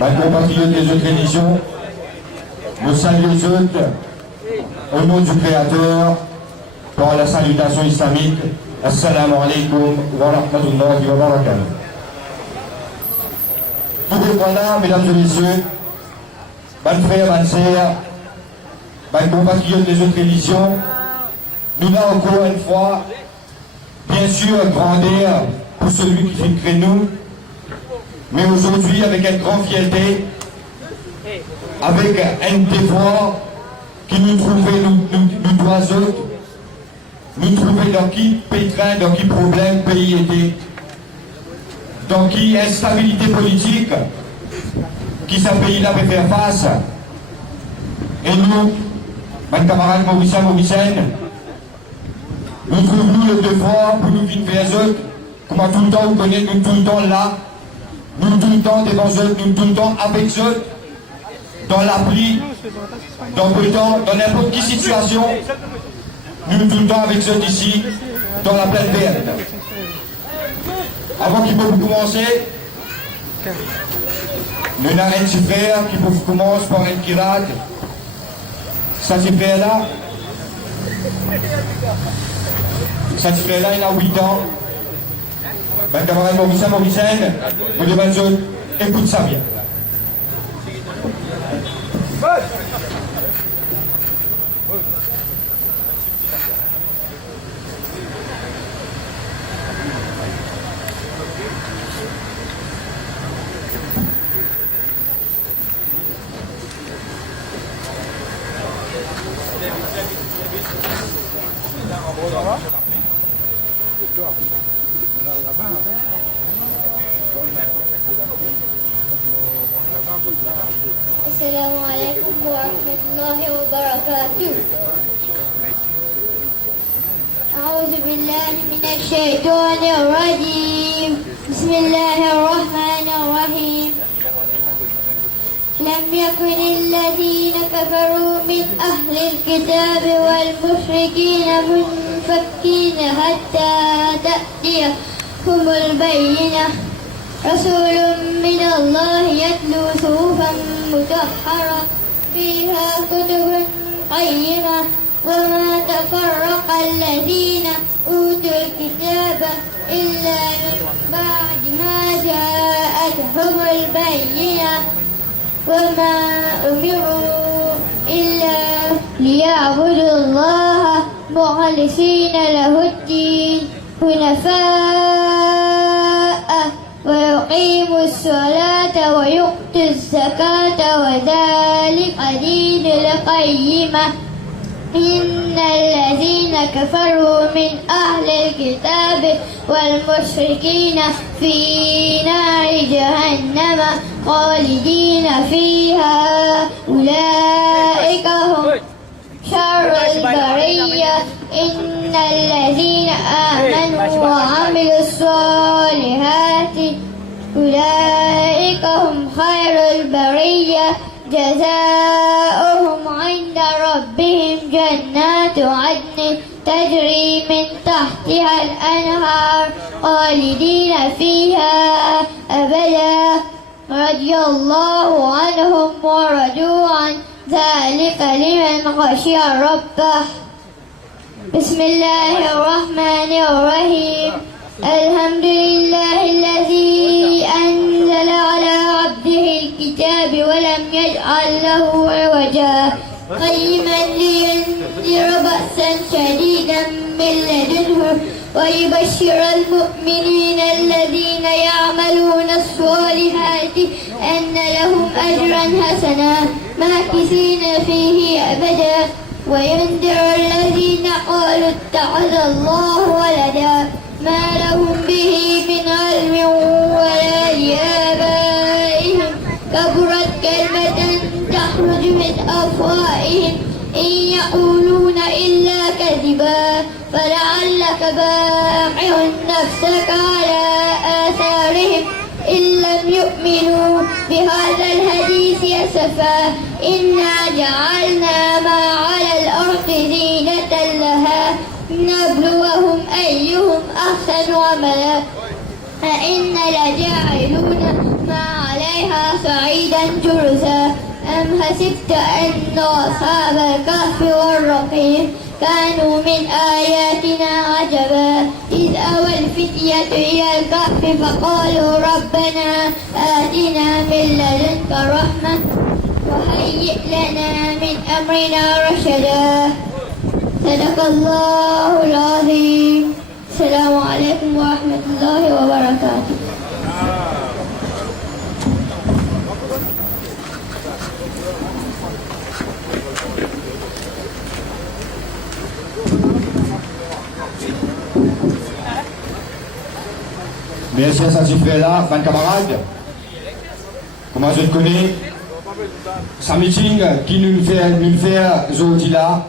mes compatriotes des autres religions, nous saluons les autres au nom du Créateur par la salutation islamique. Assalamu alaikum wa rahmatullahi wa barakatuh. Tout le monde, mesdames et messieurs, mes frères, mes sœurs, mes compatriotes des autres religions, nous avons encore une fois, bien sûr, grandeur pour celui qui fait créer nous, mais aujourd'hui avec une grande fierté, avec un devoir qui nous trouvait, nous doisons, nous trouver dans qui pétrin, dans qui problème pays était, dans qui instabilité politique, qui ce pays-là peut faire face. Et nous, mes camarades Mauricien, nous trouvons le devoir pour nous vivre vers eux, comme tout le temps, vous connaissez, nous tout le temps là, nous tout le temps devant eux, nous tout le temps avec eux, dans la pluie, dans le temps, dans n'importe quelle situation, nous tout le temps avec eux ici, dans la plaine verte. Avant qu'il peut commencer, nous avons un petit frère qui peut commencer par un pirate. Ça petit frère-là, il a 8 ans. Ben, camarade Mauricien, vous devez écoute ça bien. السلام عليكم ورحمة الله وبركاته. أعوذ بالله من الشيطان الرجيم. بسم الله الرحمن الرحيم. لم يكن الذين كفروا من أهل الكتاب والمشركين منفكين حتى تأتيهم البينة رسول من الله يتلو صحفا مطهرة فيها كتب قيمة وما تفرق الذين أوتوا الكتاب إلا من بعد ما جاءتهم البينة وما أمروا إلا ليعبدوا الله مخلصين له الدين حنفاء ويقيموا الصلاة ويؤتوا الزكاة وذلك دين القيمة إن الذين كفروا من أهل الكتاب والمشركين في نار جهنم خالدين فيها أولئك هم شر البرية إن الذين آمنوا وعملوا الصالحات أولئك هم خير البرية جزاؤهم عند ربهم جنات عدن تجري من تحتها الأنهار خالدين فيها أبدا رضي الله عنهم ورضوا عن ذلك لمن خشي ربه. بسم الله الرحمن الرحيم. الحمد لله الذي أنزل على عبده الكتاب ولم يجعل له عوجا قيما لينذر بأسا شديدا من لدنه ويبشر المؤمنين الذين يعملون الصالحات أن لهم أجرا حسنا ماكثين فيه أبدا وينذر الذين قالوا اتخذ الله ولدا ما لهم به من علم ولا لآبائهم كبرت كلمة تخرج من أفواههم إن يقولون إلا كذبا فلعلك باقع نفسك على آثارهم إن لم يؤمنوا بهذا الحديث أسفا إنا جعلنا ما على الأرض زينة لها نبلوهم أيهم أحسن عملا أئنا لجاعلون ما عليها سعيدا جرزا أم حسبت أن أصحاب الكهف والرقيم كانوا من آياتنا عجبا إذ أوى الفتية إلى الكهف فقالوا ربنا آتنا من لدنك رحمة وهيئ لنا من أمرنا رشدا صدق الله العظيم. السلام عليكم ورحمة الله وبركاته. Bien sûr, ça fait là, 20 camarades. Comment je le connais? C'est un meeting qui nous fait aujourd'hui là.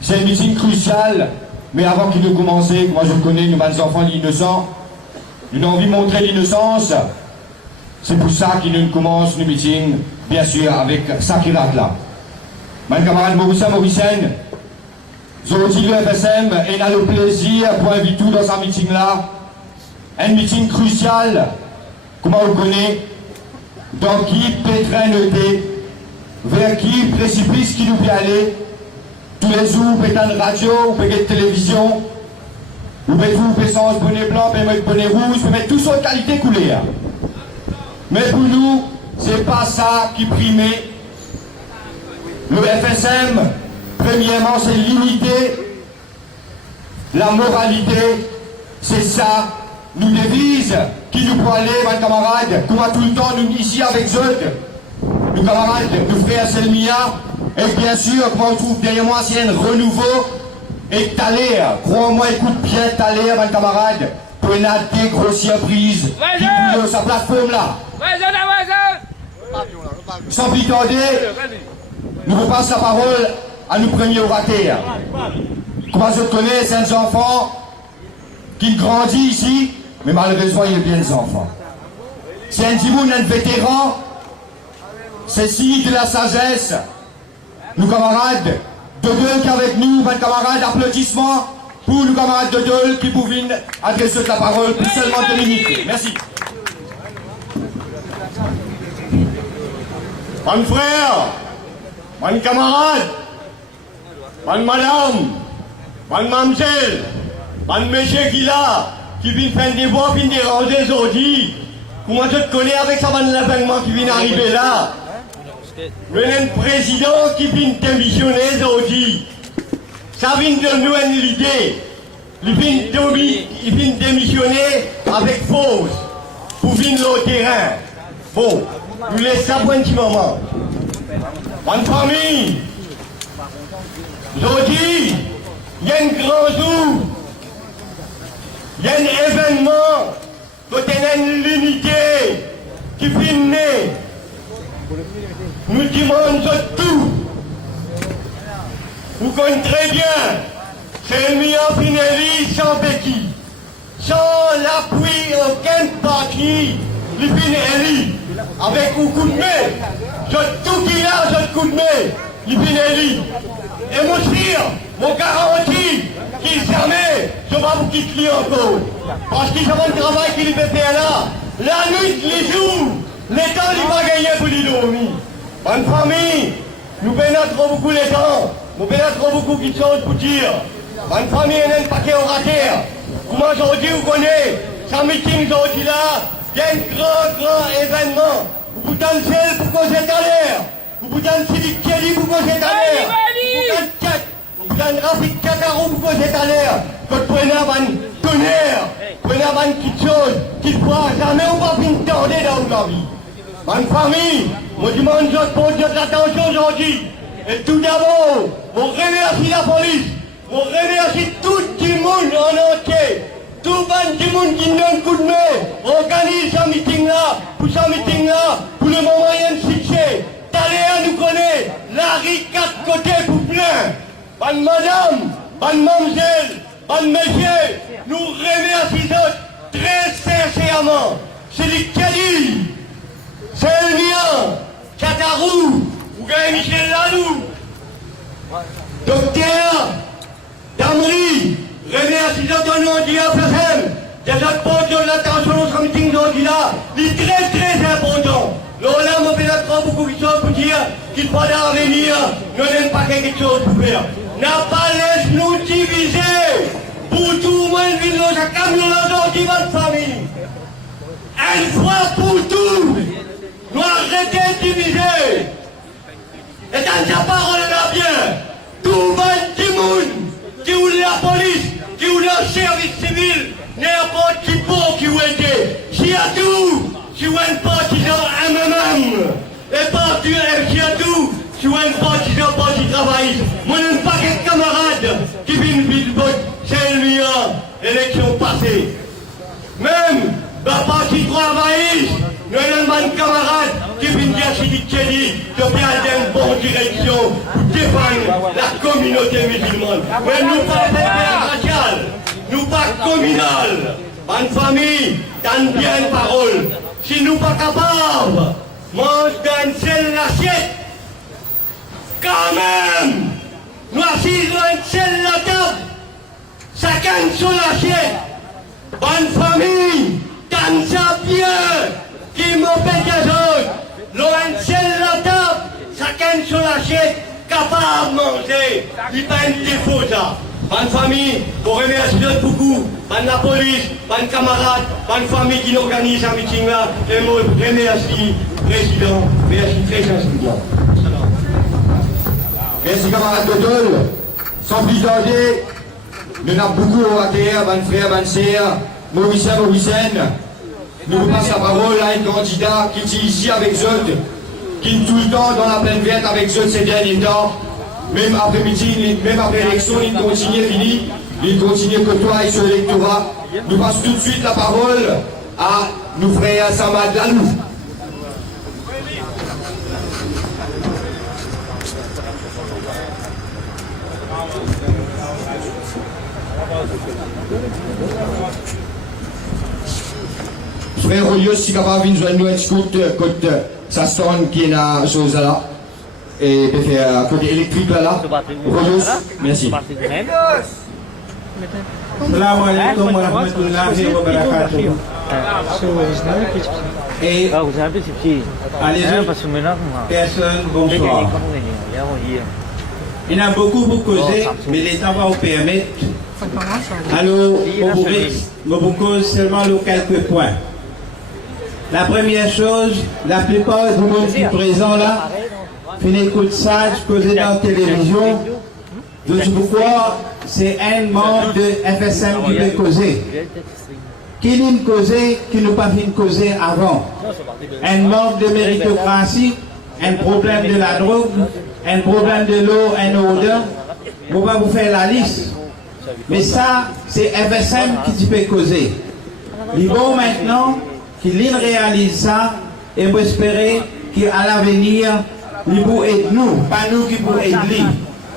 C'est un meeting crucial, mais avant qu'il ne commence, moi je le connais, nous, les enfants innocents, nous avons envie de montrer l'innocence. C'est pour ça qu'il nous commence le meeting, bien sûr, avec Sakirat là. Mes camarades Mauricien, aujourd'hui le FSM, et a le plaisir pour inviter tout dans ce meeting là. Un meeting crucial, comment on le connaît, dans qui pétrin le thé, vers qui précipice qui nous peut aller, tous les jours, peut être radio, ou peut être télévision, ou peut vous sens bonnet blanc, peut mettre bonnet rouge, peut mettre toutes sortes de qualités coulées. Mais pour nous, c'est pas ça qui primait. Le FSM, premièrement, c'est l'unité, la moralité, c'est ça. Nous devise qui nous peut aller, mes camarades, qu'on va tout le temps, nous ici avec eux, nos camarades, nos frères Selmia, et bien sûr, comment on trouve derrière moi, c'est un renouveau, et Thaler, crois-moi, écoute bien Thaler, mes camarades, pour une des grosses surprises qui nous sa plateforme là. Sans plus tarder, nous repasse la parole à nos premiers orateurs. Comment je connais, c'est un enfant qui grandit ici, mais malheureusement, il y a bien des enfants. C'est un dimoun, un vétéran, c'est signe de la sagesse. Nos camarades de Deul qui avec nous, mes camarades, applaudissements pour nos camarades de Deul qui pouvaient adresser la parole pour seulement 2 minutes. Merci. Mon frère, mon camarade, mon madame, mon mamselle, mon monsieur qui là, qui vient faire des voix, vient déranger aujourd'hui. Comment je te connais avec ça, mon événement qui vient arriver là? Le président qui vient démissionner aujourd'hui. Ça vient de nous une idée. Il vient démissionner avec force pour venir au terrain. Bon, nous laissons ça pour un petit moment. Bonne famille, aujourd'hui, il y a un grand jour. Il y a un événement, côté l'unité qui finit. Nous demandons tout. Vous connaissez très bien, c'est Mia Pinelli sans béquille. Sans l'appui aucun parti, les Pinelli, avec un coup de main. Tout qui a, ce coup de main, les Pinelli. Et mon frère, mon garantie, qu'il jamais, je vais vous quitter encore. Parce qu'ils ont un travail qu'il peut faire là. La nuit, les jours, les temps, il va gagner pour les dormir. Bonne famille, nous pénétrons beaucoup les temps. Nous pénétrons beaucoup qui sont pour dire. Bonne famille, il y a un paquet en rater. Comment aujourd'hui, vous connaissez, ça meeting aujourd'hui là, il y a un grand événement. Vous dansez pour qu'on s'est à l'air. Vous dansez Kelly pour qu'on s'est à l'air. Vous dansez Rafik Kakarou pour qu'on s'est à l'air. Quand vous prenez un tonnerre, prenez un petit chose qui ne pourra jamais ou pas finir dans la vie. Bonne famille, moi je demande pour votre attention aujourd'hui. Et tout d'abord, je remercie la police, je remercie tout le monde en entier. Tout le monde qui donne un coup de main, organise ce meeting-là, pour le moment il y a un succès. Taléa nous connaît, la rue 4 côtés pour plein. Bonne madame, bonne mademoiselle, bonne monsieur, nous remercions très sincèrement. C'est les Cali, c'est le mien, Katarou, ou Michel Lalou, docteur Damri, remercions ton nom du FSM, des apports de l'attention au meeting d'aujourd'hui là, il est très important. Le encore beaucoup de choses pour dire qu'il faut l'avenir, nous n'avons pas quelque chose pour faire. N'a pas laissé nous diviser pour tout le monde vivre dans chaque camion dans votre famille. Une fois pour tout, nous arrêtons de diviser. Et dans sa parole là bien, tout le monde qui ou la police, qui ou le service civil, n'importe qui pour qui ou était, si à tout, si ou un partisan MMM, et parti si à tout, si ou un partisan parti travailliste, moi n'aime pas quelques camarades qui viennent vite voter, c'est le mien, élection passée. Même, la partie travailliste, nous avons un camarade qui vient dire Sidi Kelly de faire une bonne direction pour défendre la communauté musulmane. Mais nous pas racial, nous pas communal. En famille, dans bien une parole. Si nous pas capables, mange dans une seule assiette, quand même, nous assis dans une seule table, chacun sur l'assiette. Bonne famille, dans sa bien. Qui m'appelle des autres, loin de la table, chacun sur l'assiette, capable de manger. Il n'y a pas un défaut ça. Bonne famille, pour remercier beaucoup, bonne la police, bonne camarade, bonne famille qui organise un meeting là, et moi remercie le président, merci très sensiblement. Merci camarade Dodol. Sans plus tarder, nous avons beaucoup à terre, bonne frère, bonne sœur, Maurice. Nous passons la parole à un candidat qui est ici avec eux, qui est tout le temps dans la plaine verte avec eux ces derniers temps. Même après meeting, même après l'élection, il continue fini, il continue côtoyer sur l'électorat. Nous passons tout de suite la parole à nos frères Samad Lalou. Frère Olios, si capable de nous écouter côté sa sonne qui est la chose là et de faire côté électrique là. Olios, merci. Assalamu alaikum wa rahmatullahi wa barakatuh. Et allez-y, personne, bonsoir. Il y a beaucoup pour causer, mais l'État va vous permettre. Alors, on vous cause seulement les quelques points. La première chose, la plupart du monde qui est présent là, finit écoute sage, causé dans la télévision. Donc pourquoi c'est un membre de FSM qui peut causer. Qui vient causer, qui n'a pas vu causer avant. Un manque de méritocratie, un problème de la drogue, un problème de l'eau, un odeur. On va vous faire la liste. Mais ça, c'est FSM qui peut causer. Il faut maintenant qu'il réalise ça et vous espérer qu'à l'avenir, il vous aide nous, pas nous qui vous aide lui.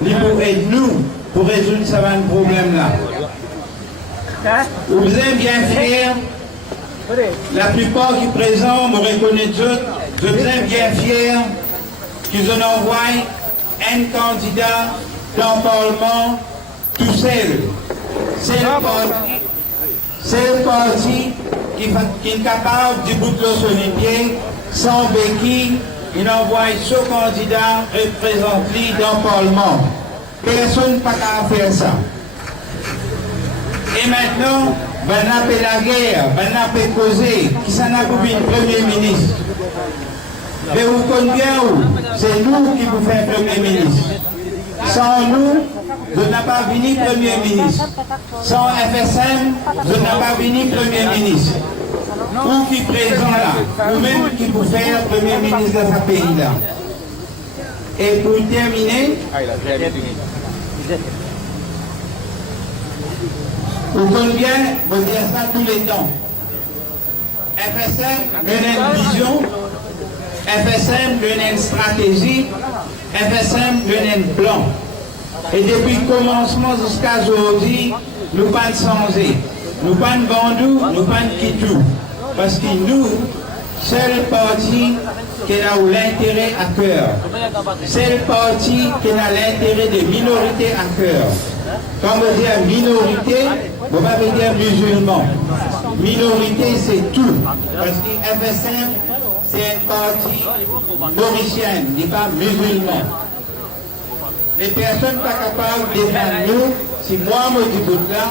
Il vous aide nous pour résoudre ce problème-là. Vous êtes bien fiers. La plupart qui sont présents me reconnaissent tous. Je vous êtes bien fiers qu'ils ont envoyé un candidat dans le Parlement tout seul. C'est le parti qui est capable de boucler sur les pieds, sans béquille, il envoie ce candidat représenté dans le Parlement. Personne n'a pas qu'à faire ça. Et maintenant, on a fait la guerre, on a fait causer, qui s'en a coupé le Premier ministre. Mais vous connaissez bien où? C'est nous qui vous faisons Premier ministre. Sans nous, je n'ai pas venu Premier ministre. Sans FSM, je n'ai pas venu Premier ministre. Ou qui présent là, ou même qui vous faire Premier ministre de ce pays-là. Et pour terminer, vous connaissez bien, vous dites ça tous les temps. FSM donne une vision, FSM donne une stratégie, FSM donne un plan. Et depuis le commencement jusqu'à aujourd'hui, nous ne pas changé. Nous ne pas vendu, nous ne pas quitté. Parce que nous, c'est le parti qui a l'intérêt à cœur. C'est le parti qui a l'intérêt des minorités à cœur. Quand on dit minorité, on va dire musulman. Minorité, c'est tout. Parce que FSM, c'est un partie mauricienne, n'est pas musulman. Les personnes pas capables de défendre nous, si moi me dis là,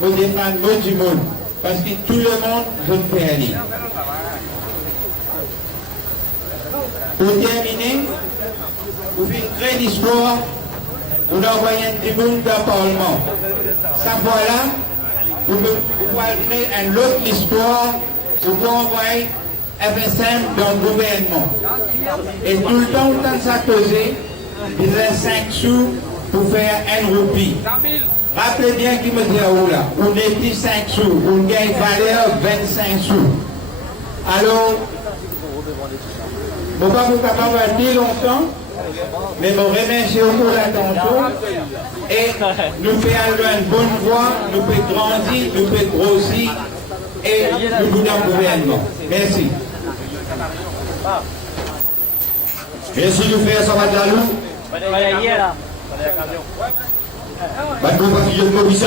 me défendre moi du monde. Parce que tout le monde veut faire aller. Pour terminer, vous faites une grande histoire, vous envoyez du monde dans le Parlement. Ça voilà, vous pouvez créer une autre histoire, vous pouvez envoyer FSM dans le gouvernement. Et tout le temps, quand ça causait, il reste 5 sous pour faire un roupie. Rappelez bien qu'il me dit là, on est petit 5 sous, on gagne valeur 25 sous. Alors, je ne vais pas vous capable de dire longtemps, mais je vous remercie pour l'attention et nous faisons une bonne voie, nous faisons grandir, nous faisons grossir et nous voulons un gouvernement. Merci. Merci de faire ça, Madalou.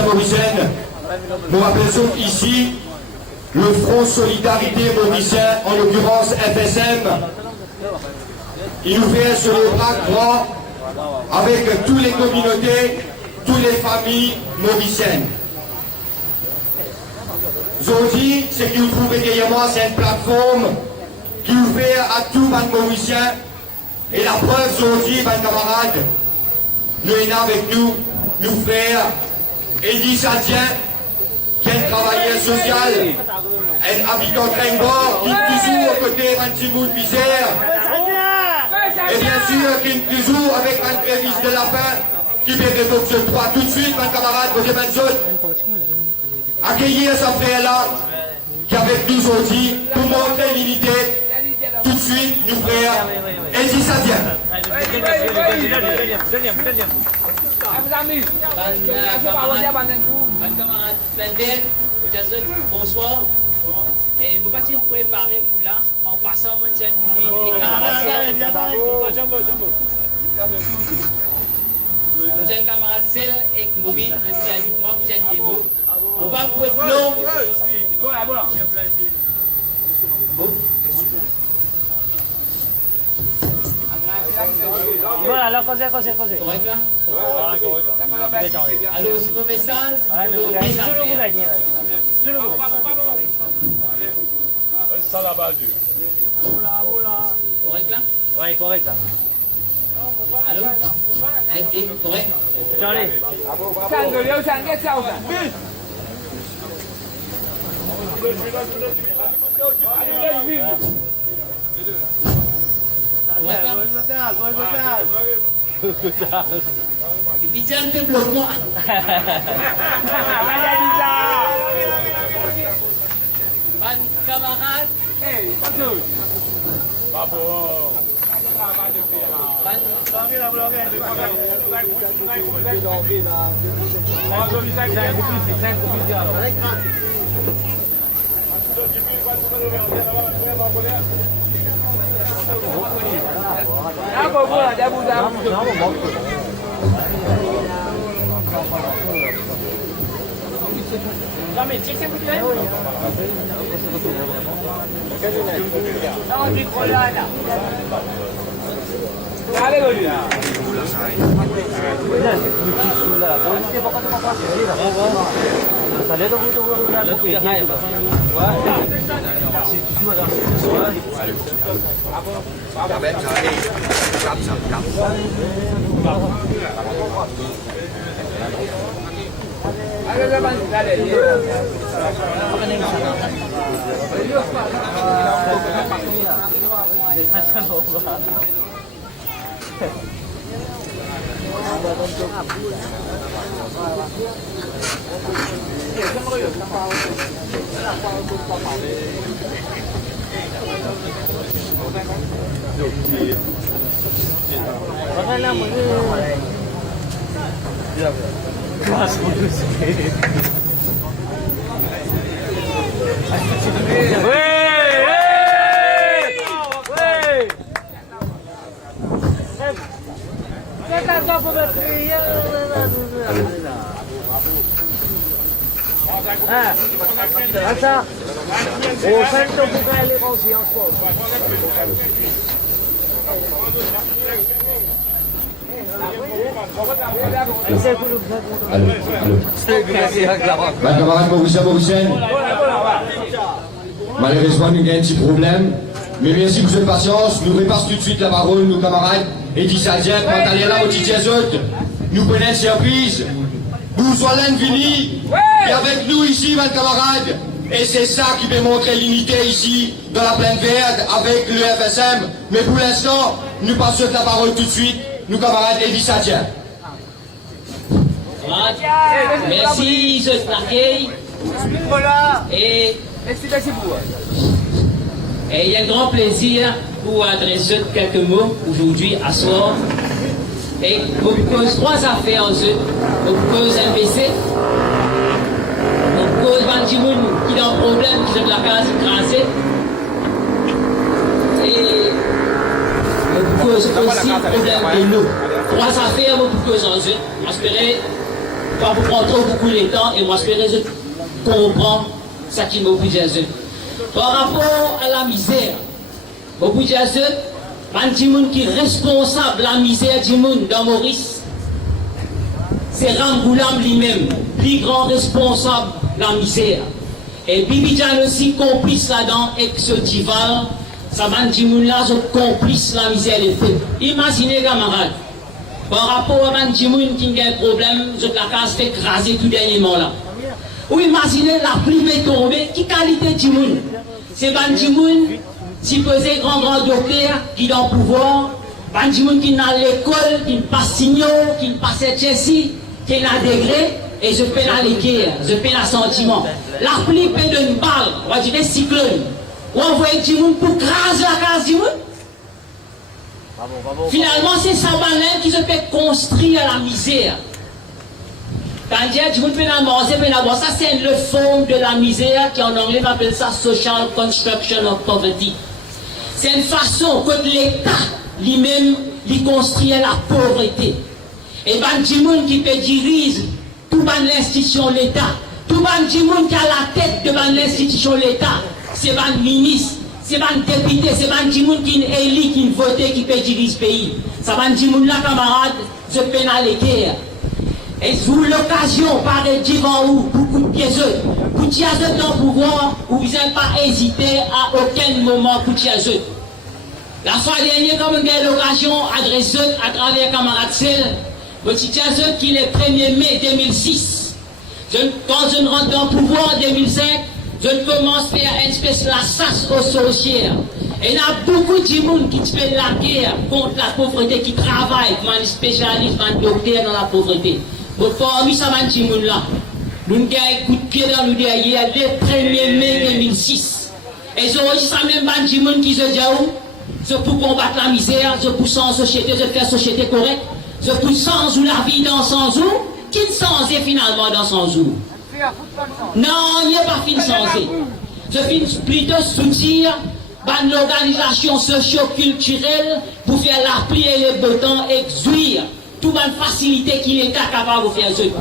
Mauricienne, nous rappelons ici le Front Solidarité Mauricien, en l'occurrence FSM. Il nous fait sur le bras droit avec toutes les communautés, toutes les familles mauriciennes. Aujourd'hui, ce que vous trouvez derrière moi, c'est une plateforme qui nous fait à tous les Mauriciens. Et la preuve aujourd'hui, mes camarades, nous sommes avec nous, nos frères, Eddie Sadien, qui est un travailleur social, un habitant de Ringor, qui est toujours aux côtés d'un petit bout de misère. Et bien sûr, qui est toujours avec un prévis de la fin, qui fait des boxe 3 tout de suite, mes camarades, vous avez accueillir ce frère-là, qui est avec nous aujourd'hui, pour montrer l'unité. Tout de suite, nous frères, Eddie Sadien. Bonsoir. Et vous pouvez préparer pour là en passant mon chaîne et vous êtes camarade seul et mobile, je suis avec moi, vous êtes des mots. On va pour être long. Voilà, là, cos'è? Correct là? Alors, c'est mon message. Correct là? Ouais, correct. Allô? Correct? Allez. Bicara tu belum mau. Ban kamarad. Bagus. Ben, camarade Mauricien, malheureusement, nous avons un petit problème. Mais merci pour cette patience. Nous repassons tout de suite la parole, nos camarades. Eddie Sadien, Pantalena, Otiti Azot. Nous prenons une surprise. Vous soyez venus. Et avec nous ici, mes camarades. Et c'est ça qui peut montrer l'unité ici, dans la plaine verte, avec le FSM. Mais pour l'instant, nous passons la parole tout de suite. Nos camarades Eddie Sadien. Merci, je l'accueille. Et il y a un grand plaisir pour adresser quelques mots aujourd'hui à soir. Et vous cause trois affaires en jeu. Vous cause MBC. Vous cause Bandimoun qui a un problème, qui a de la case écrasée. Et vous cause aussi le problème de l'eau. Trois affaires, vous cause en jeu. J'espère pas vous prendre trop beaucoup de temps et j'espère comprendre ce qui m'a dit. Par rapport à la misère, beaucoup de gens, Bandimoun qui est responsable de la misère du monde dans Maurice, c'est Rangoulam lui-même, plus grand responsable de la misère. Et Bibidjan aussi complice là-dedans avec ce Tival, ça Bandimoun là, je complice la misère des peuples. Imaginez, camarades, par rapport à Bandimoun qui a un problème, je la case fait écraser tout dernièrement là. Ou imaginez la pluie est tombée, qui qualité du monde? C'est Bandimoun, si pesait grand docteur qui est dans le pouvoir, Bandimoun qui n'a l'école, qui ne passe signaux, qui ne passe Chelsea, qui n'a degré, et je paie la guerre, je paie la sentiment. La pluie paie d'une balle, on va dire des cyclones. Ou on voit du monde pour craser la case du monde. Finalement, c'est ça qui se fait construire la misère. Ça c'est le fond de la misère qui en anglais on appelle ça social construction of poverty. C'est une façon que l'État lui-même lui construit la pauvreté. Et Bandimoun qui peut diriger toute l'institution de l'État, tout Bandimoun qui a la tête de l'institution de l'État, c'est un ministre, c'est un député, c'est Bandimoun qui est élu, qui est voté, qui peut diriger ce pays. Ça Bandimoun là, camarade, je pénale les guerres. Et sous l'occasion, par devant vous, beaucoup de pièces, vous tiens dans le pouvoir, vous n'avez pas hésité à aucun moment pour tiens. La fois dernière, comme on a l'occasion, adressée à travers camarade Sel, vous tiens qui est le 1er mai 2006. Quand je rentre dans le pouvoir en 2005, je commence à faire une espèce de la chasse aux sorcières. Et il y a beaucoup de monde qui fait la guerre contre la pauvreté, qui travaille comme un spécialiste, un docteur dans la pauvreté. Parmi ça, là, nous avons un coup de pied dans le derrière le 1er mai 2006. Et c'est aussi ça même Bandimoun qui se dit c'est pour combattre la misère, c'est pour sans société, c'est faire société correcte, c'est pour sans ou la vie dans 100 jours, qui ne sans finalement dans 100 jours. Non, il n'y a pas fin sans. Je finis plutôt soutenir l'organisation socio-culturelle pour faire la pluie et le beau temps et exuire toute la facilité qu'il est capable de faire.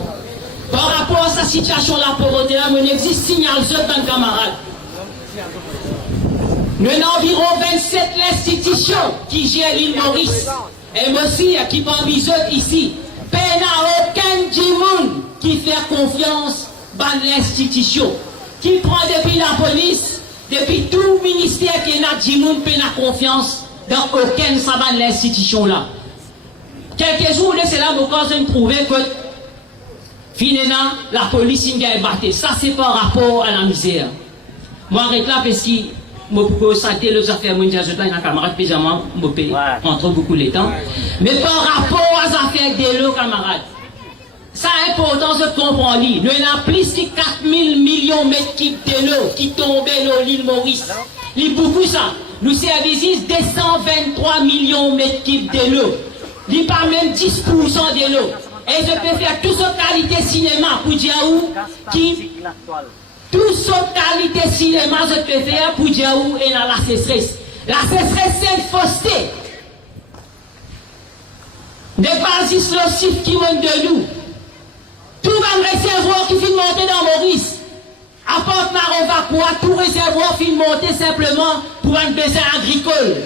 Par rapport à sa situation de la pauvreté, il existe signal d'un camarade. Nous avons environ 27 institutions qui gèrent l'île Maurice. Et moi aussi, qui parmi eux ici, peine à aucun du monde qui fait confiance dans l'institution. Qui prend depuis la police, depuis tout ministère qui est là, du monde peine à confiance dans aucun sabbat de l'institution là. Quelques jours, c'est là où nous prouver que finalement, la police est battue. Ça, c'est par rapport à la misère. Moi, je réclame parce que je peux santé les affaires mondiales, je suis un camarade, péjaman, je peux entre beaucoup de temps. Mais par rapport aux affaires de l'eau, camarades, ça est important de comprendre. Nous avons plus de 4 000 millions de mètres cubes de l'eau qui tombaient dans l'île Maurice. C'est beaucoup ça. Nous servissons 223 millions de mètres cubes de l'eau. Il pas même 10% de l'eau. Et je peux faire toute cette qualité cinéma pour Diaou qui toute cette qualité cinéma je peux faire pour Diaou et dans la sécheresse. La sécheresse c'est une fausseté. Des bases nocifs qui montent de nous. Tout va me recevoir qui finit monter dans Maurice. À Port-Marovacois, tout réservoir fin monter simplement pour un besoin agricole.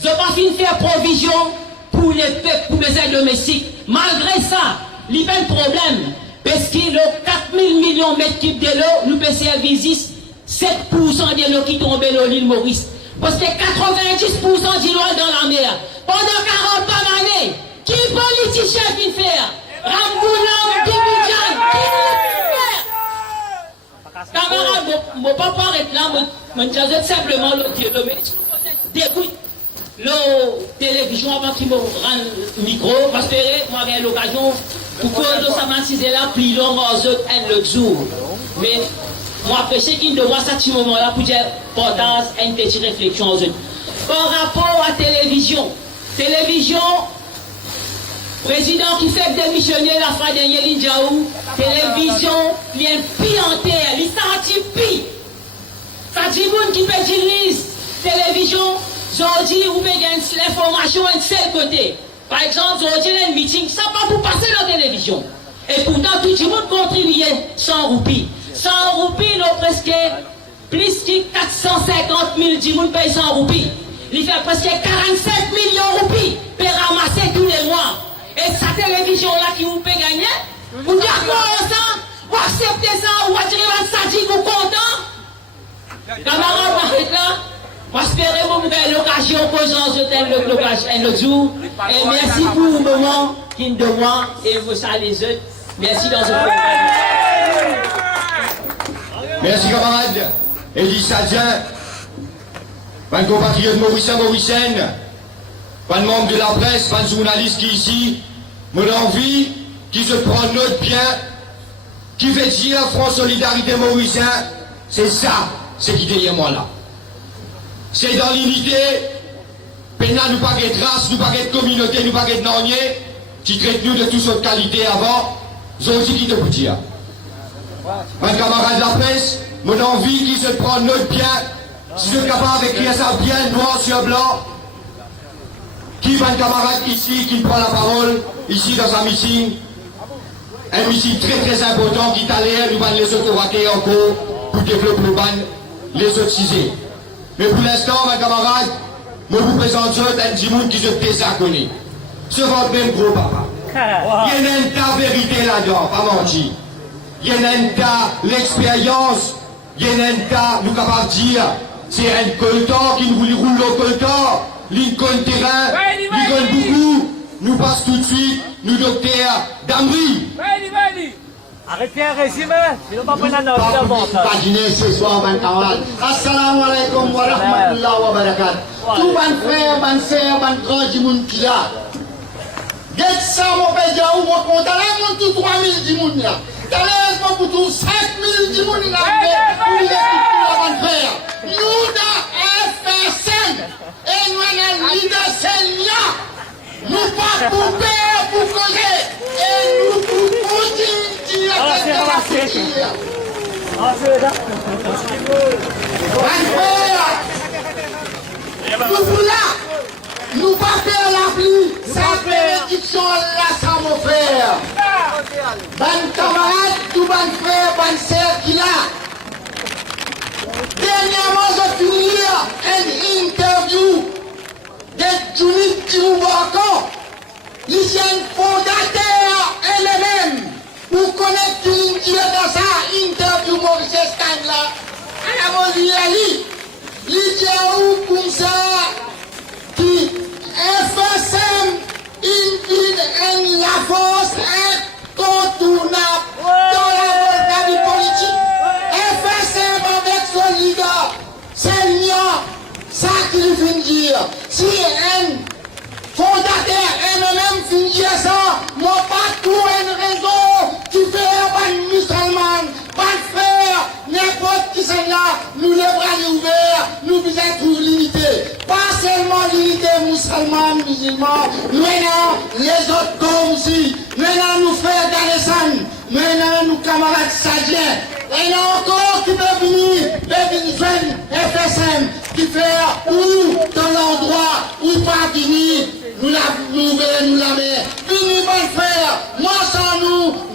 Je pas fin faire provision pour les peuples, pour les aides domestiques. Malgré ça, il y a un problème. Parce que le 4000 millions de mètres cubes de l'eau, nous peut servir 7% de l'eau qui tombe dans l'île Maurice. Parce que 90% de l'eau est dans la mer. Pendant 40 années, qui politicien qui fait? Ramboulan, Dimijan, qui fait? Camarade, mon papa est là, mon disais simplement le ministre dégoûte la télévision avant qu'il me rende le micro, parce que moi j'ai l'occasion pour que nous sommes là plus long aux autres un le jour. Mais moi apprécie qu'il doit à ce moment-là pour dire portage une petite réflexion aux autres. Par rapport à télévision, président qui fait démissionner la fois dernière l'Indiaou, télévision vient pire en terre, il s'en pire. Ça dit moun qui peut dire télévision, aujourd'hui ou bien l'information est de seul côté. Par exemple, aujourd'hui il y a un meeting, ça va pour passer dans la télévision. Et pourtant tout le monde contribue 100 roupies. 100 roupies, nous presque plus que 450 000 du monde paye 100 roupies. Il fait presque 47 millions de roupies pour ramasser tous les mois. Et sa télévision-là qui vous peut gagner, vous d'accord ça, vous acceptez ça, vous attirez ça, dit vous content. Camarades, arrête là. Moi, j'espère que vous avez l'occasion pour nous un autre jour. Et merci pour le moment qui de moi et vous ça les autres. Merci dans ce programme. Merci camarade. Elie Sadien, un compatriote mauricien, pas de membre de la presse, pas de journaliste qui ici, mon envie, qui se prend notre bien, qui fait dire France Solidarité Mauricien, c'est ça, c'est qui derrière moi là. C'est dans l'unité, maintenant nous pas de race, nous pas de communauté, nous pas de nanier, qui traite nous de toute sorte de qualité avant, j'ai aussi qui te peut dire. Un camarade de la presse, mon envie qui se prend notre bien, si je suis capable d'écrire ça bien noir sur blanc, qui va un camarade ici qui prend la parole, ici dans un meeting très très important qui est allé, nous allons les autres rater encore pour développer les autres cisés. Mais pour l'instant, mes camarades, je vous présente un petit monde qui se désacconne. Ce votre même gros papa. Il y a une tas de vérité là-dedans, pas menti. Il y a une tas l'expérience, il y a une tas, nous capables de dire, c'est un coltan qui nous roule au coltan. Lincoln terrain, Lincoln beaucoup, nous passe tout de suite, nous docteur Damri. Arrêtez un résumé, sinon pas prendre la note. Pas dîner ce soir, ban camarade. Assalamu alaikum wa rahmatullahi wa barakatuh. Tout ban frère, ban sœur, ban grand du monde qui là. Get ça, mon père, ou mon compte, là, mon tout 3000 du monde là. T'as l'air pour tout 5000 du monde là. Pour les ban frère. Nous, dans FSM, et nous, dans leader Seigneur, nous pas pour père, pour causer, et nous pour continuer à faire la future. Nous là, nous pas faire la pluie, sans bénédiction là, ça mon frère. Ban camarade, tout ban frère, ban sœur qui là. Dernièrement, j'ai fini une interview de Julie Timoubako. Il est un fondateur elle-même pour connaître une dans sa interview Maurice Stan là. À la Moliali, il dit comme ça qui FSM invite la force incontournable dans la vie politique. FSM avec son leader, Seigneur, ça qu'il vient dire. Si un fondateur elle-même vient dire ça, moi pas tout une raison qui fait un musulman, pas frère, n'importe qui c'est là, nous les bras ouverts, nous besoin pour l'unité. Pas seulement l'unité musulman, maintenant les autres comme aussi, maintenant nous frères d'Alessan, maintenant nous camarades Sadiens, et encore qui peut venir FSM, qui fait où, dans l'endroit où pas venir, nous la met. Fini, mon frère, moi sans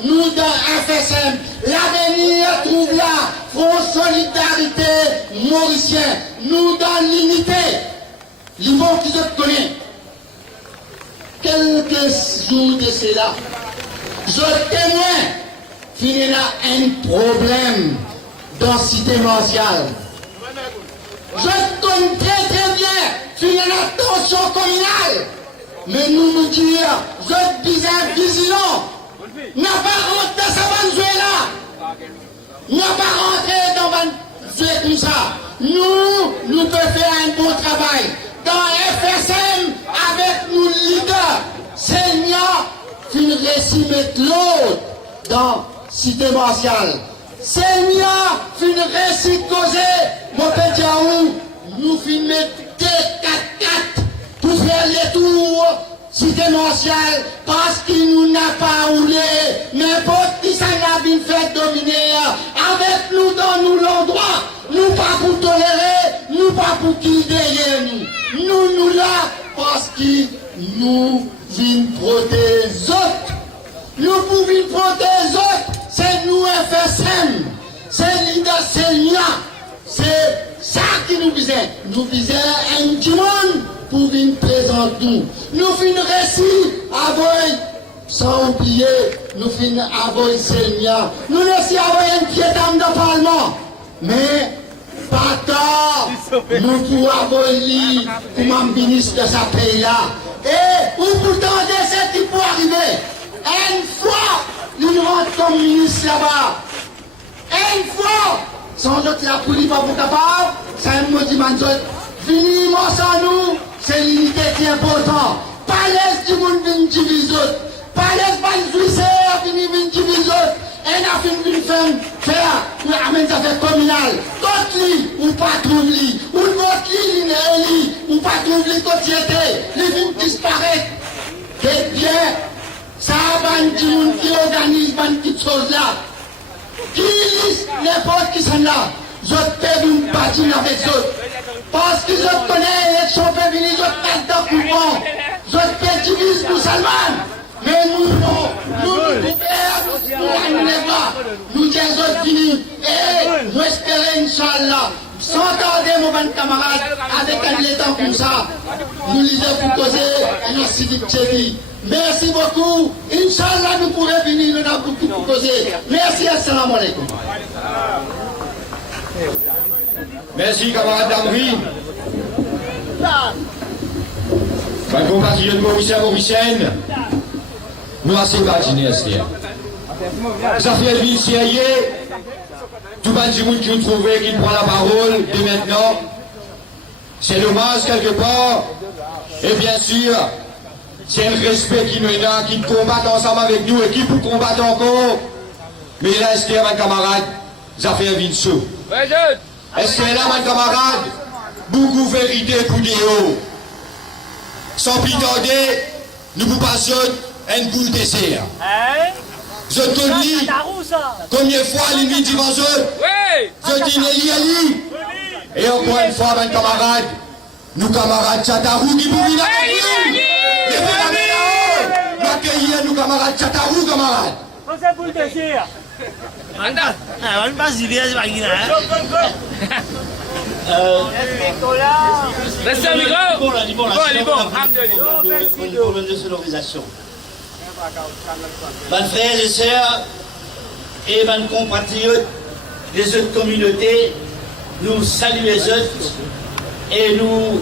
nous dans FSM, l'avenir trouve là, Front Solidarité Mauricien, nous dans l'unité, l'Ivon qui se connaît. Quelques jours de cela, je témoin, qu'il y a un problème dans la cité martiale. Je connais très bien qu'il y a une tension communale. Mais nous dire, je disais vigilant, n'a pas rentré dans Venezuela. N'a pas rentré dans Venezuela comme ça. Nous devons faire un bon travail. Dans FSM, avec nos leaders, Seigneur, une récit mettre l'autre dans cité martiale. Seigneur, une récit causé, mon petit Aou, nous finissons mettre des 4-4 pour faire les tours cité martiale parce qu'il nous n'a pas roulé. N'importe qui ça n'a bien fait dominer. Avec nous dans nous l'endroit, nous pas pour tolérer, nous pas pour qu'il derrière nous. Nous là parce que nous venons protéger les autres. Nous pouvons protéger les autres. C'est nous FSM. C'est leader Seigneur. C'est ça qui nous visait. Nous visait un petit monde pour venir présenter nous. Nous finissons récit avec, sans oublier, nous finissons avec Seigneur. Nous laissons avec un pied d'âme dans le Parlement. Mais, pas tard, nous pouvons avoir lui comme un ministre de sa pays-là. Et, ou pourtant, c'est qui peut arriver. Une fois, nous rentrons comme ministre là-bas. Une fois, sans autres, la police pas pour capable, c'est un monument d'autre. Finiment sans nous, c'est l'unité qui est importante. Pas l'aise du monde vient diviser. Pas l'aise pas le Suisse, vient diviser. Et la fin d'une femme, faire, pour amener des affaires communales. D'autres lits, ou pas trouver, ou d'autres lits, ou pas trouver les sociétés, les films disparaissent. C'est bien, ça va du monde qui organise une petite chose là. Qui liste n'importe qui sont là. Je fais une partie avec eux. Parce que je connais les champions venus, je fais dans le courant. Je fais divise pour Salman. Mais nous, non. Nous nous lève pas. Nous disons fini. Et nous espérons, Inch'Allah, sans tarder, mon bon camarade, avec un état comme ça, nous lisons pour causer un civique tchéri. Merci beaucoup. Inch'Allah, nous pourrons venir, nous avons beaucoup pour causer. Merci, assalamu alaikum. Merci, camarade Damri. Mes compatriotes mauriciens, mauriciennes, nous assez imaginé, Esther. Ça fait le sérieux. Tout le monde qui nous trouvait, qui prend la parole de maintenant. C'est dommage quelque part. Et bien sûr, c'est un respect qui nous est là, qui combattent ensemble avec nous et qui pour combattre encore. Mais là, Esther, mes camarades, ça fait un vinceau. Est-ce que là, mon camarade, beaucoup de vérité pour dire sans plus tarder, nous vous passons un boule dessert. Je te dis, combien de fois les mines disent je dis Nelly. Et encore une fois, mon camarade, nous camarades Chatarou qui vous viennent avec nous. Nous accueillir nos camarades Chatarou, camarades. C'est boule dessert. Anda, vas-y, viens, restez au micro. Problème de sonorisation. Mes frères et sœurs et mes compatriotes des autres communautés, nous saluons les autres et nous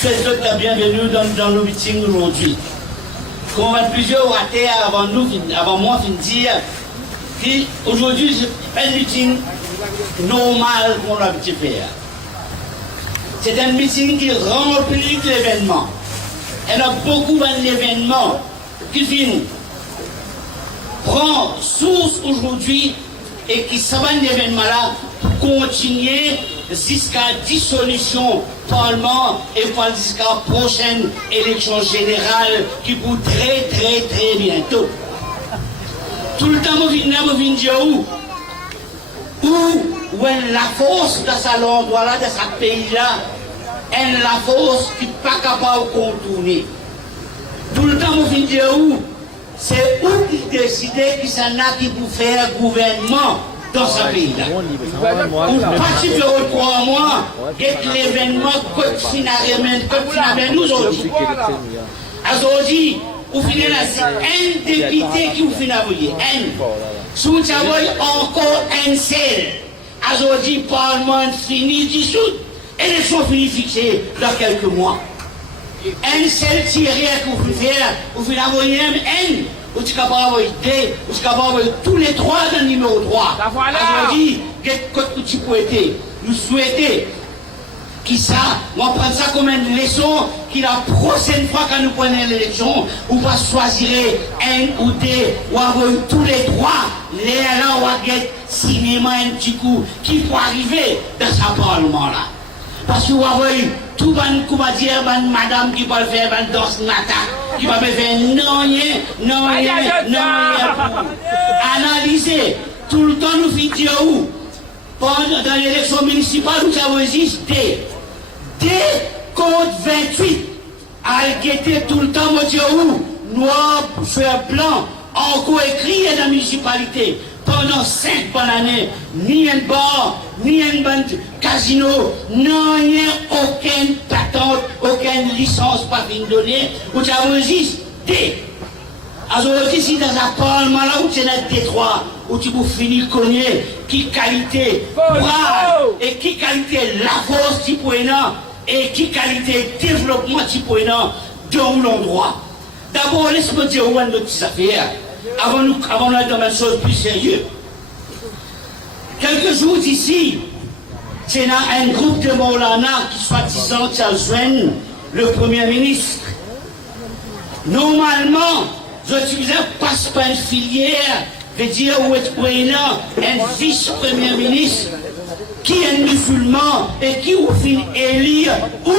souhaitons la bienvenue dans nos meetings aujourd'hui. Comme plusieurs ratés avant moi, fin dire qu'aujourd'hui, c'est un meeting normal qu'on a l'habitude de faire. C'est un meeting qui remplit l'événement. Il y a beaucoup d'événements qui viennent prendre source aujourd'hui et qui savent l'événement-là pour continuer jusqu'à dissolution Parlement et jusqu'à la prochaine élection générale qui pour très bientôt. Tout le temps, je viens dire où où la force de sa l'endroit là, de sa pays-là, est la force qui n'est pas capable de contourner. Tout le temps, vous finissez dire où? C'est où qu'il décide qui s'en a qui pour faire gouvernement dans ce pays-là. Ou partir de 3 mois, et l'événement nous aujourd'hui. Aujourd'hui, vous finissez là, un député qui vous finit à voyer, si vous avez encore un seul, aujourd'hui, le Parlement finit dissous, élection finit fixée dans quelques mois. Un seul tiré que vous pouvez faire, vous finissez à voyer un, vous êtes capable d'avoir 2, vous êtes capable d'avoir tous les 3 dans le numéro 3. Aujourd'hui, qu'est-ce que vous pouvez nous souhaiter qui ça, on va prendre ça comme une leçon, qui la prochaine fois quand nous prenons l'élection, on va choisir un ou deux, ou avoir tous les 3, les là, on va gagner cinéma un petit coup, qui peut arriver dans ce parlement-là. Parce qu'on va avoir tout le monde qui va dire, madame qui va faire une danse nata, qui va faire non, analyser. Tout le temps, nous faisons dire où? Pendant dans l'élection municipale, nous avons existé. Dès contre 28, à guetter tout le temps, moi dis où? Noir, sur blanc, encore écrit dans la municipalité. Pendant 5 bonnes années, ni un bar, ni un casino, non, ni aucune patente, aucune licence pas fin donnée. Vous avez existé. Alors, si dans un parlement là où tu es dans Détroit, où tu peux finir cogner, qui qualité brave et qui qualité la force tu peux et qui qualité développement tu peux dans l'endroit. D'abord, laisse-moi dire où est notre petite affaire, avant d'aller dans une chose plus sérieuse. Quelques jours d'ici, c'est un groupe de Maulana qui soi-disant rejoint le Premier ministre. Normalement, j'utilisais passe pas une filière, veut dire où est un vice-premier ministre qui est musulman et qui vous finit élire où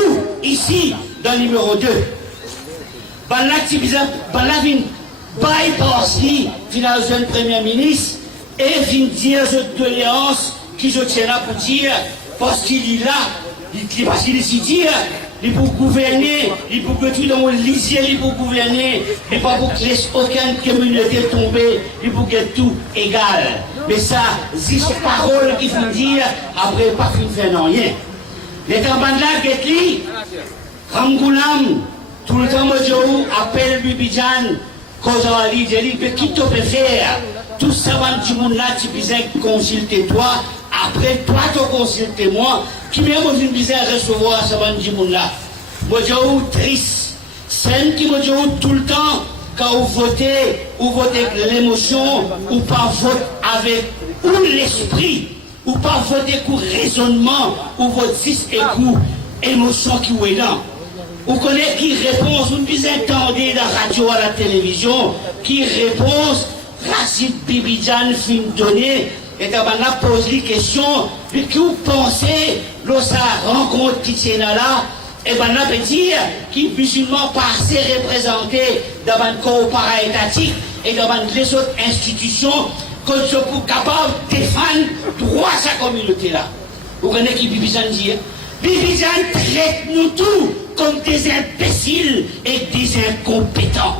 ici dans le numéro 2. Là, tu disais, là, vient bypass lui, finalement, un premier ministre et vient dire cette tolérance qui je tiens là pour dire parce qu'il est là, parce qu'il est ici dire. Il peut gouverner, il peut que tout dans le lycée, il peut gouverner, il ne peut pas laisser aucune communauté tomber, il peut que tout égal. Mais ça, c'est ces paroles qu'il faut dire, après, pas faire rien. Les campagnes là, Getli, Ramgoulam, tout le temps, moi, je appelle Bibidjan, Kozali, je dis, mais qui te peut faire? Tout ça, du monde là, tu peux consulter toi. Après, toi, tu consultes moi, qui m'a dit bizarre recevoir ce monde là. Moi, je suis triste. C'est qui me dit tout le temps, quand vous votez l'émotion, ou pas vote avec ou l'esprit, ou pas voter avec raisonnement, ou vote 6 et coup, émotion qui est là. Vous connaissez qui répond, vous entendez dans la radio, à la télévision, qui répond, Racine Bibidjan, film donné. Et quand on a posé la question, de qui vous pensez, lorsqu'on rencontre qui est là, et on a peut dire qui musulman pas assez représenté dans un corps para-étatique et dans les autres institutions, qu'on soit capable de défendre droit à sa communauté là. Vous connaissez qui Bibidjan dit? Bibidjan traite nous tous comme des imbéciles et des incompétents.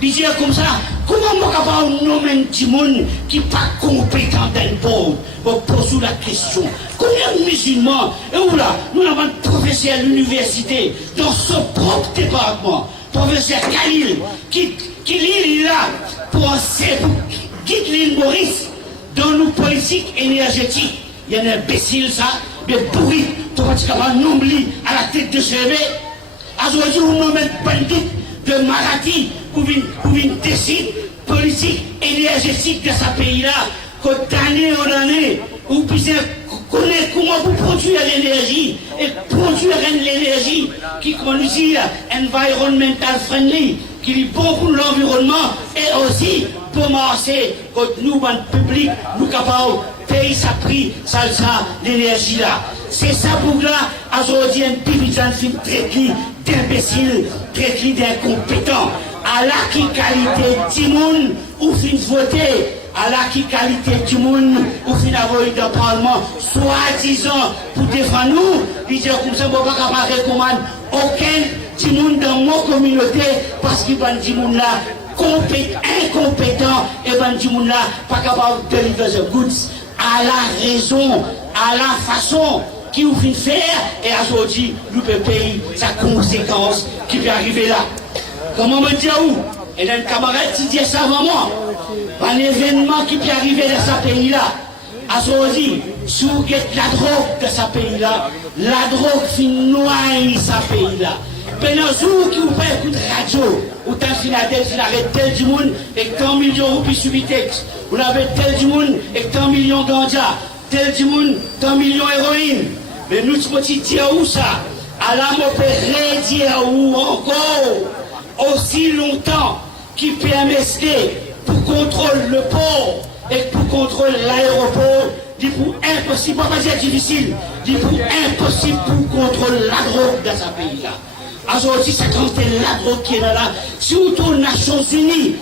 Il dit comme ça, comment on est capable de nommer un petit monde qui n'est pas compétent dans le monde? On pose la question. Combien de musulmans, et où là, nous avons un professeur à l'université, dans son propre département, professeur Khalil, qui lit là, pour guide l'île Maurice, dans nos politiques énergétiques. Il y a un imbécile, ça, mais pourri, tu vas être capable de nommer à la tête de chevet. Aujourd'hui, on nomme un bandit de Marathi pour une décide politique énergétique de ce pays-là, d'année en année, vous puissiez connaître comment vous produire l'énergie et produire l'énergie qui conduit environmental friendly, qui est bon pour l'environnement et aussi pour marcher contre nous, dans le public, nous capables de payer sa prix, ça, l'énergie là. C'est ça pour là, aujourd'hui, un Bibidjan film traité d'imbécile, traité d'incompétent. À la qui qualité du monde ou fin voter à la qui qualité du monde, ou finalement dans le Parlement, soi-disant pour défendre nous, il dit comme ça, on ne peut pas recommander aucun petit monde dans mon communauté, parce qu'il va dire monde là, incompétent, et ben du monde là, pas capable de deliver the goods, à la raison, à la façon qui vous fait faire, et aujourd'hui, nous pouvons payer sa conséquence qui peut arriver là. Comment me dire où? Et il y a une camarade qui dit ça avant moi. Un événement qui peut arriver dans ce pays-là. Aujourd'hui, si vous avez la drogue dans ce pays-là, la drogue fait noyer ce pays-là. Pendant jour qui vous fait écouter radio, ou t'as arrêté tel du monde et tant millions de roupies subitex, vous avez tel du monde et tant millions de ganja, tel du monde, tant millions d'héroïne. Mais nous, tu peux dire où ça? À la on peut dire où encore aussi longtemps qui PMSD pour contrôler le port et pour contrôler l'aéroport, dit pour impossible, pas dire difficile, dit pour impossible pour contrôler la drogue dans ce pays-là. Aujourd'hui, c'est quand c'est la drogue qui est là. Surtout les Nations Unies,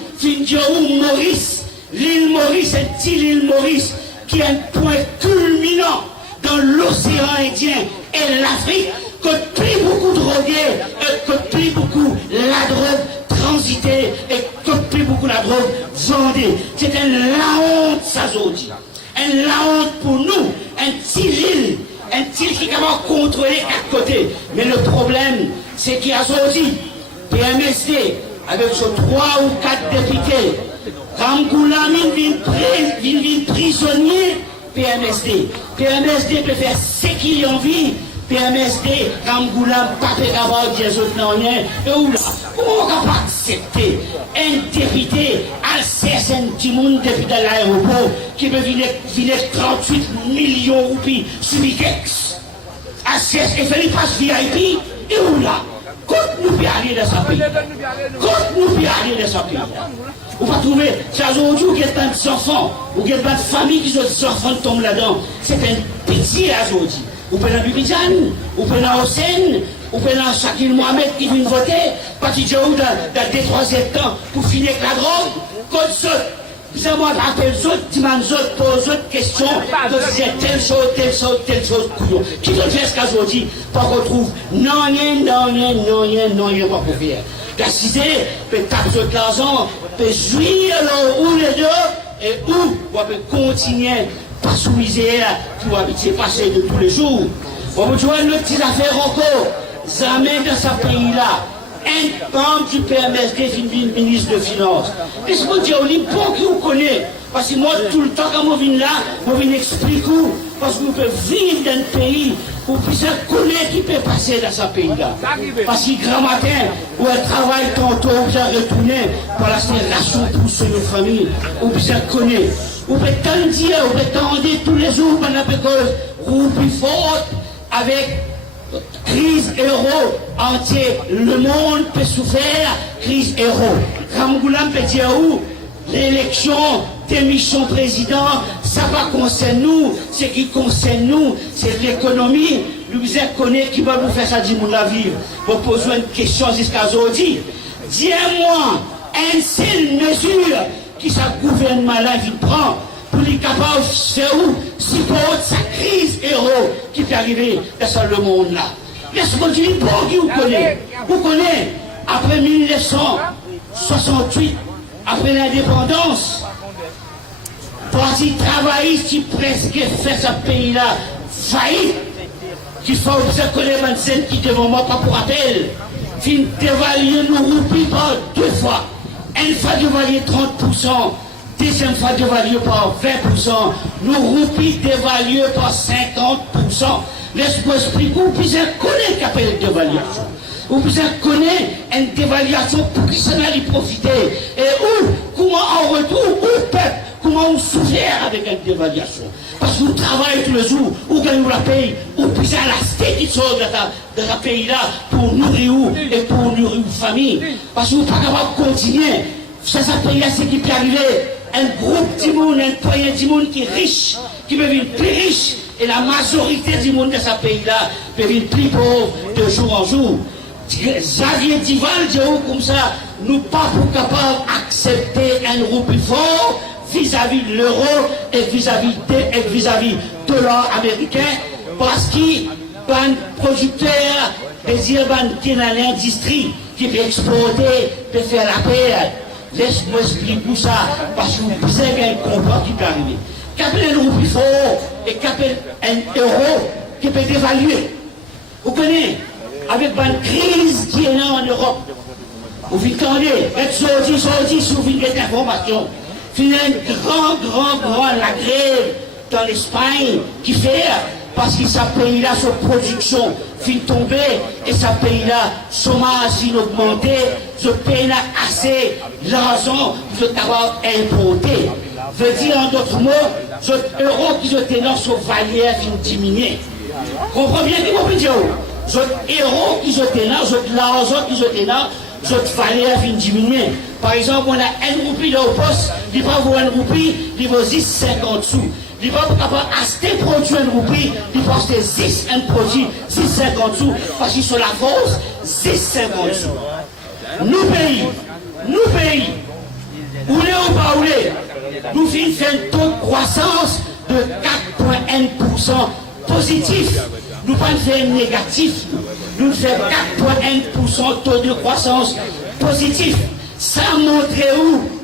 Maurice, l'île Maurice, c'est une petite île Maurice, qui est un point culminant dans l'océan Indien et l'Afrique, que plus beaucoup de drogués, et que plus beaucoup la drogue transitée, et que plus beaucoup la drogue vendée. C'est la honte, ça, aujourd'hui. La honte pour nous, un petit île qui est capable de contrôler à côté. Mais le problème, c'est qu'il y a aujourd'hui, PMSD, avec ses 3 ou 4 députés, Ramgoulamine vient prisonnier, PMSD. PMSD peut faire ce qu'il a envie. PMSD, Ramgoulam, pas capable de dire aux autres rien. Et où là, comment on ne peut pas accepter un député à CSN du monde depuis dans l'aéroport qui peut venir 38 millions de roupies sur Vitex? À CSN, et fait passe VIP, et où là? Quand nous pouvons aller dans ce pays? Quand nous pouvons aller dans ce pays? Vous va trouver, c'est aujourd'hui qu'il y a des enfants, ou qu'il y a des familles qui sont des enfants qui tombent là-dedans. C'est un pitié aujourd'hui. Vous pouvez dans Bibidjan, vous pouvez dans Hossein, vous pouvez dans Shakil Mohamed qui vient voter, parce qu'il y a eu dans des 3 temps pour finir avec la drogue. Quand ça, vous avez appelé les autres, demandez les autres, posez autres questions, vous disiez telle chose, couillon. Qui doit faire ce qu'aujourd'hui, pour qu'on trouve non, rien, pas pour faire. D'assister, peut taper sur l'argent, peut jouir où les deux, et où on peut continuer par sous misère qui va habiter passer de tous les jours. On peut jouer une petite affaire encore. Jamais dans ce pays-là, un membre du PMSD finit ministre de Finances. Qu'est-ce que vous dites? On dit pas qui vous connaît. Parce que moi, tout le temps, quand je viens là, je viens expliquer où. Parce que vous pouvez vivre dans un pays où vous pouvez connaître qui peut passer dans ce pays-là. Parce que grand matin, où elle travaille tantôt, vous allez retourner pour la ration pour ses familles. Vous pouvez connaître. Vous pouvez tant dire, vous pouvez tendre tous les jours pendant la cause, vous plus forte avec crise euro entier. Le monde peut souffrir, crise euro. Ramgoulam peut dire où l'élection d'émission président, ça va concerner nous. Ce qui concerne nous, c'est l'économie. Nous connaissons qui va nous faire ça du monde à vivre. Vous posez une question jusqu'à aujourd'hui. Dis-moi, une seule mesure qui sa gouvernement là il prend pour les capables de faire où si pour sa crise héros qui peut arriver dans le monde là. Laisse-moi dire pour qui vous connaissez. Vous connaissez après 1968, après l'indépendance, parti travailliste qui presque fait ce pays là faillite, qui faut se connaître une scène qui devant moi pas pour rappel, qui dévalue nos roupies par 2 fois. Une fois dévalué 30%, deuxième fois dévalué par 20%, nos roupies dévaluées par 50%. Laisse-moi expliquer, vous pouvez connaître qu'appelle dévaluation. Vous pouvez connaître une dévaluation pour qui s'en allait profiter. Et où, comment en retour, où peuple, comment on souffert avec une dévaluation. Parce que vous travaillez tous les jours, vous gagnez la paye, vous pouvez la stétique de la pays-là pour nourrir et pour nourrir vos familles. Parce que vous n'êtes pas capable de continuer. C'est ça pays-là, c'est qui peut arriver. Un groupe du monde, un poignet du monde qui est riche, qui peut devenir plus riche. Et la majorité du monde de ce pays-là peut devenir plus pauvre de jour en jour. Xavier Dival dit comme ça, nous pas capables d'accepter un roupie fort, vis-à-vis de l'euro et vis-à-vis de dollar américain, parce qu'il un producteur, c'est-à-dire qui est dans l'industrie, qui peut exporter, peut faire la paix. Laisse-moi expliquer tout ça, parce que vous avez un combat qui peut arriver. Qu'appelle un roupie fort et qu'appelle un euro qui peut dévaluer. Vous connaissez, avec une crise qui est là en Europe, vous entendez, être sorti sous une information. Il y a une grande la grève dans l'Espagne qui fait, parce que ce pays-là, sa production fin tomber, et ce pays-là, chômage fin augmenter, ce pays-là assez l'argent pour avoir importé. Veut dire en d'autres mots, ce euro qui était dans son valeur fin diminuer. Comprenez bien ce que je veux dire? Ce euro qui était là, l'argent qui était là, cette valeur fin diminuer. Par exemple, on a un roupie dans le poste, il va avoir un roupie, il vaut 50 sous. Il va pas capable acheter produit un roupie, il va acheter 6 un produit, 6,50 sous, parce qu'ils sont la force, 6,50 sous. Nous pays, où est ou pas où est, nous faisons un taux de croissance de 4,1% positif. Nous ne faisons pas négatif, nous faisons 4,1% taux de croissance positif. Ça montre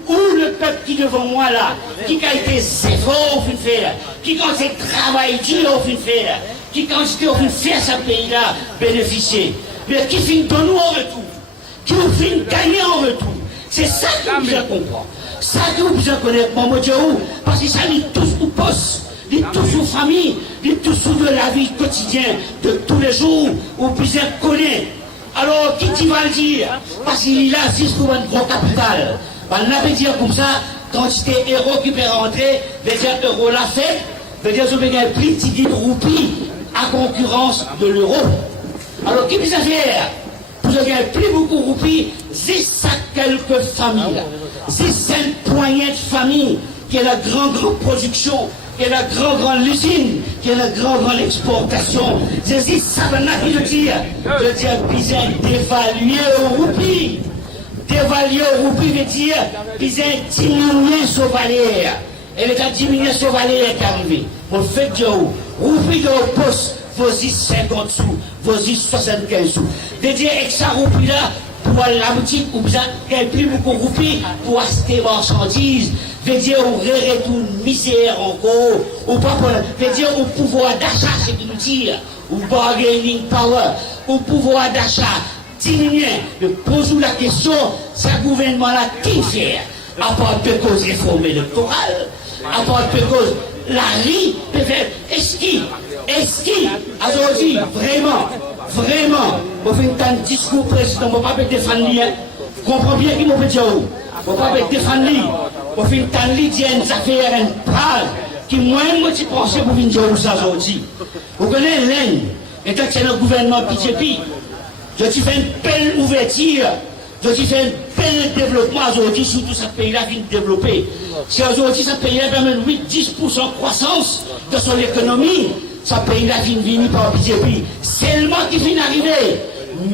où le peuple qui est devant moi là, qui a été fort au fin de faire, qui quand c'est travail dur au fin de faire, qui quand c'est au fin de faire ce pays-là bénéficier, mais qui finit de nous en retour, qui nous finit gagner en retour. C'est ça que vous besoin comprendre. Ça que vous besoin connaître, mon Dieu, parce que ça dit tous au poste, dit tous aux familles, dit tous de la vie quotidienne, de tous les jours, vous besoin connaître. Alors, qui tu vas le dire? Parce qu'il a 6 pour un gros capital. On avait dit comme ça, quand c'était euro qui peut rentrer, veut dire euro la fête, veut dire que vous avez un plus petit roupie à concurrence de l'euro. Alors, qui peut faire? Vous avez un plus beaucoup roupie, 10 à quelques familles, 10 poignées de familles, qui est la grande production, qui est la grande usine, qui est la grande exportation. Je dis ça, maintenant, qui je dis, besoin d'évaluer au roupie. D'évaluer au roupie veut dire, besoin diminuer son valeur. Et le cas diminuer son valeur est arrivé. On fait que roupie de poste, vos-y 50 sous, vos-y 75 sous. Veut dire, avec ça roupie-là, pour aller à la boutique, ou bien qu'il plus beaucoup de roupie pour acheter marchandises. Veut dire on retourne misère encore, ou pas pour, veut dire au pouvoir d'achat, c'est qui nous dit, ou bargaining power, au pouvoir d'achat diminuer. Je pose la question, c'est un gouvernement-là qui fait, à part de cause réforme électorale, à part de cause la RI, est-ce qu'il, aujourd'hui, vraiment, vous faites un discours président, vous ne pouvez pas défendre lui, comprends bien qui m'a dit, vous ne pouvez pas défendre lui. Pour faire un lit, ça fait une phrase qui, moi, je pense pour venir dire ça aujourd'hui. Vous connaissez l'Inde, étant que c'est le gouvernement PJP, je te fais une belle ouverture, je te fais un bel développement aujourd'hui, surtout ce pays-là vient de développer. Si aujourd'hui, ce pays-là permet 8-10% de croissance de son économie, ce pays-là vient de venir par PJP. Seulement qui vient d'arriver.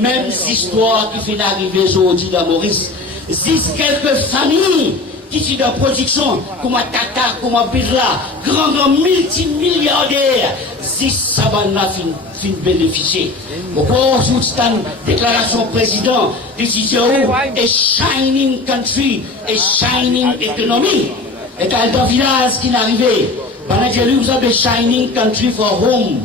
Même histoire qui vient d'arriver aujourd'hui dans Maurice. 10 quelques familles qui sont dans la production, comme Tata, comme Birla, grand multimilliardaire, 10 sabanna fin bénéficier. Pourquoi sur cette déclaration président, décision, a shining country, a shining economy. Et dans le village qui est arrivé, vous avez shining country for whom?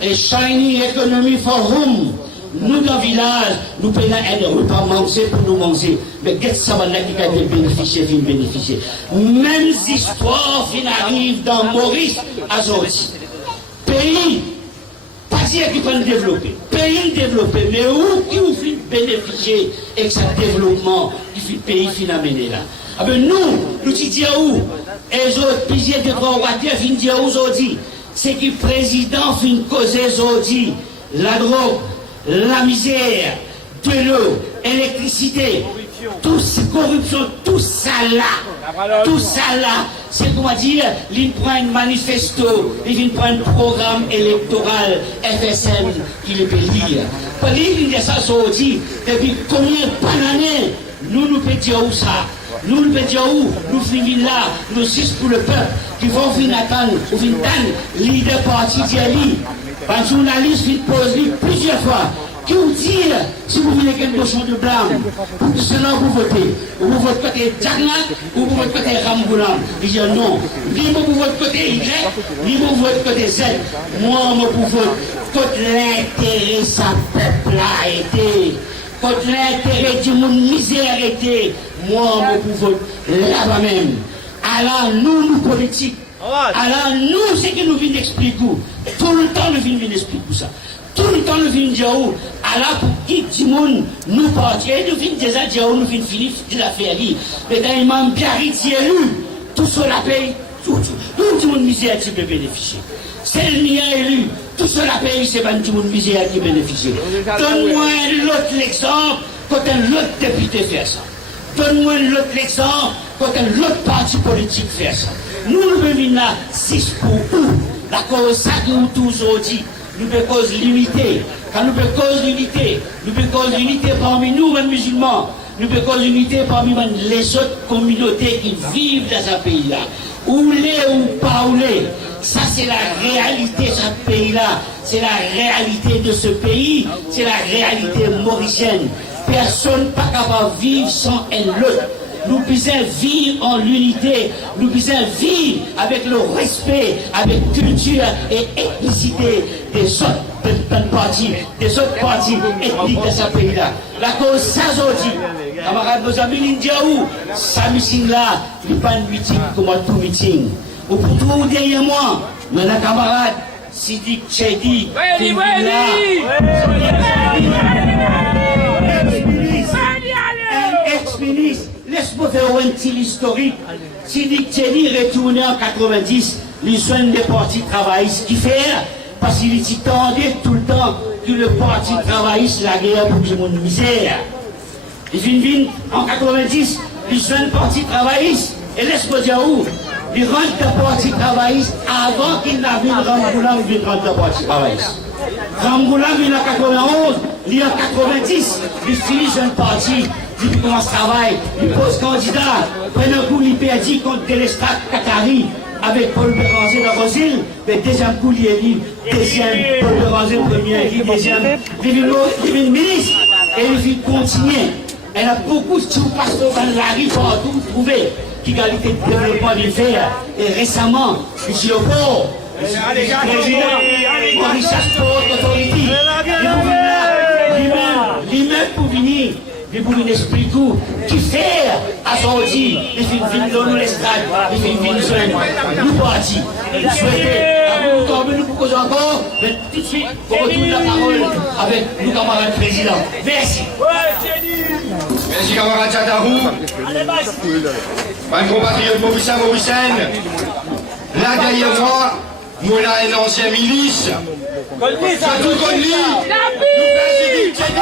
A shining economy for whom? Nous, dans le village, nous payons un repas manger pour nous manger. Mais qu'est-ce que ça va qui a bénéficié? Même histoire qui arrive dans Maurice aujourd'hui. Pays, pas dire qu'ils vont développer. Pays développé, mais où qui vous fait bénéficier avec ce développement qui fait pays finalement là? Ah ben nous disons où? Et les autres piliers de droit viennent dire aujourd'hui. C'est que le président vient causer aujourd'hui la drogue, la misère, de l'eau, l'électricité, corruption, tout ça là, c'est comment dire, il prend un manifesto, il prend un programme électoral FSM qu'il peut lire. Parce qu'il dit ça aujourd'hui, depuis combien d'années, nous pouvons dire où ça? Nous, le Pédiaou, nous finissons là, nous six pour le peuple, qui vont finir attendre, ou finir leader parti d'Ali. Un journaliste vient poser plusieurs fois. Qui vous dit, si vous voulez qu'un cochon de blâme, selon vous votez, ou vous votez côté Djagnak, ou vous votez côté Ramgoulam. Il dit non, ni vous votez côté Y, ni vous votez côté Z. Moi, je vous vote contre l'intérêt de sa peuple a été, contre l'intérêt du monde misère a été. Moi, je vous vote là-bas même. Alors, nous politiques, alors nous, c'est que nous venons expliquer. Tout le temps, nous venons expliquer ça. Tout le temps, nous venons dire, alors pour qui du monde nous partir, nous venons déjà dire, nous venons finir de l'affaire. Mais dans les membres bien élu, tout cela paye, tout le monde misère qui peut bénéficier. C'est le mien élu, tout cela paye, c'est pas tout le monde misère qui bénéficie. Donne-moi l'autre exemple quand un autre député fait ça. Donne-moi l'autre exemple quand un autre parti politique fait ça. Nous, nous venons là, 6 pour où? La cause, ça que nous tous dit. Nous devons cause l'unité. Quand nous devons cause l'unité, nous devons cause l'unité parmi nous, les musulmans. Nous devons cause l'unité parmi les autres communautés qui vivent dans ce pays-là. Ou les ou pas ou les. Ça, c'est la réalité de ce pays-là. C'est la réalité de ce pays. C'est la réalité mauricienne. Personne n'est pas capable de vivre sans l'autre. Nous puissions vivre en l'unité, nous puissions vivre avec le respect, avec culture et ethnicité des autres partis, des autres partis ethniques de ce pays-là. La cause, ça, dit, camarades, nos amis l'Indiaou, ça, meeting là, il n'y a pas de meeting comme tout meeting. Ou pour tout derrière moi, mais la camarade, Sidik Chedi, ex-ministre, laisse-moi faire un petit historique. Sidik Chedi retourné en 90, les soins des partis travaillistes qui fait, parce qu'il dit tout le temps que le parti travailliste la guerre pour tout le monde misère. Il vient en 90, les soins des partis travaillistes, et laisse-moi dire où, il rentre dans le parti travailliste avant qu'il n'avait Ramgoulam, il rentre dans le parti travailliste. Ramgoulam, il est en 91, il est en 90, il finit un parti. Il commence à travailler, il pose candidat, prenant un coup, il perdit contre Délestat Qatari avec Paul Béranger dans Rosil, mais deuxième coup, il est libre, deuxième, Paul Béranger, premier, deuxième, il est ministre, et il continue. Elle a beaucoup de sous-pasteurs dans la rue partout, vous trouvez, l'égalité de développement du faire, et récemment, M. Legault, le président, Mauritius Port Authority, lui-même pour venir. Il vous explique qui fait à son dit, il fait une dans les stades, il fait une nous partis. Nous souhaitons, nous pour cause encore, mais tout de suite, on retourne la parole avec nos camarades présidents. Merci. Merci camarade Chadarou. Mon compatriote mauricienne, là derrière moi, moi là un ancien milice. Surtout Conly, nous faisons Sidik Chedi.